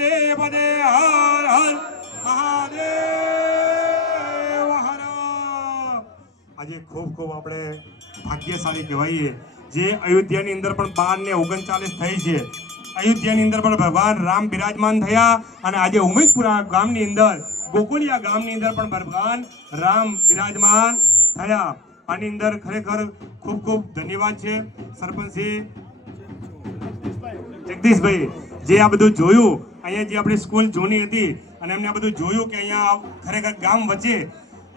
પદે પદે હર હર મહાદેવ હર। આજે ખૂબ ખૂબ આપણે ભાગ્યશાળી કહેવાઈએ જે અયોધ્યાની અંદર પણ 12 ને 39 થઈ છે। અયોધ્યાની અંદર પણ ભગવાન રામ બિરાજમાન થયા અને આજે ઉમેદપુરા ગામની અંદર ગોકુળિયા ગામની અંદર પણ ભગવાન રામ બિરાજમાન થયા। આની અંદર ખરેખર ખૂબ ખૂબ ધન્યવાદ છે સરપંચશ્રી જગદીશભાઈ જે આ બધું જોયું। અહીંયા જે આપણી સ્કૂલ જૂની હતી અને એમને આ બધું જોયું કે અહીંયા ખરેખર ગામ વચ્ચે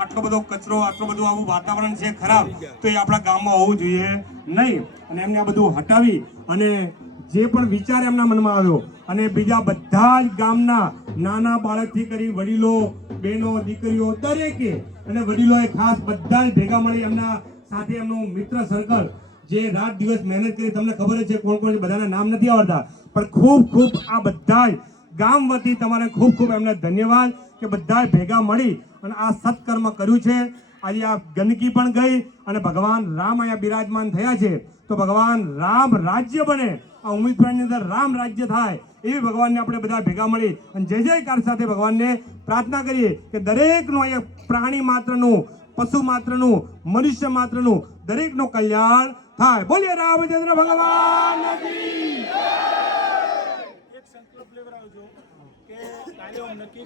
આટલો બધો કચરો આટલું બધું આવું વાતાવરણ છે ખરાબ તો એ આપણા ગામમાં હોવું જોઈએ નહીં અને એમને આ બધું હટાવી અને જે પણ વિચાર એમના મનમાં આવ્યો અને બીજા બધા જ ગામના નાના બાળકથી કરી વડીલો બહેનો દીકરીઓ દરેકે અને વડીલોએ ખાસ બધા જ ભેગા મળી એમના સાથે એમનું મિત્ર સર્કલ જે રાત દિવસ મહેનત કરી તમને ખબર જ છે કોણ કોણ બધાના નામ નથી આવડતા પણ ખૂબ ખૂબ આ બધા ગામ વતી તમારે ખૂબ ખૂબ એમને ધન્યવાદ કે બધા ભેગા મળી અને આ સત્કર્મ કર્યું છે। આજે આ ગંદકી પણ ગઈ અને ભગવાન રામ અહીંયા બિરાજમાન થયા છે તો ભગવાન રામ રાજ્ય બને આ ઉમેદપુરાની અંદર રામ રાજ્ય થાય એવી ભગવાનને આપણે બધા ભેગા મળી અને જય જયકાર સાથે ભગવાનને પ્રાર્થના કરીએ કે દરેકનું અહીંયા પ્રાણી માત્રનું પશુ માત્રનું મનુષ્ય માત્રનું દરેકનું કલ્યાણ થાય। બોલીએ રામચંદ્ર ભગવાન કી જય। એક સંકલ્પ લેવડાવજો કે કાલે નક્કી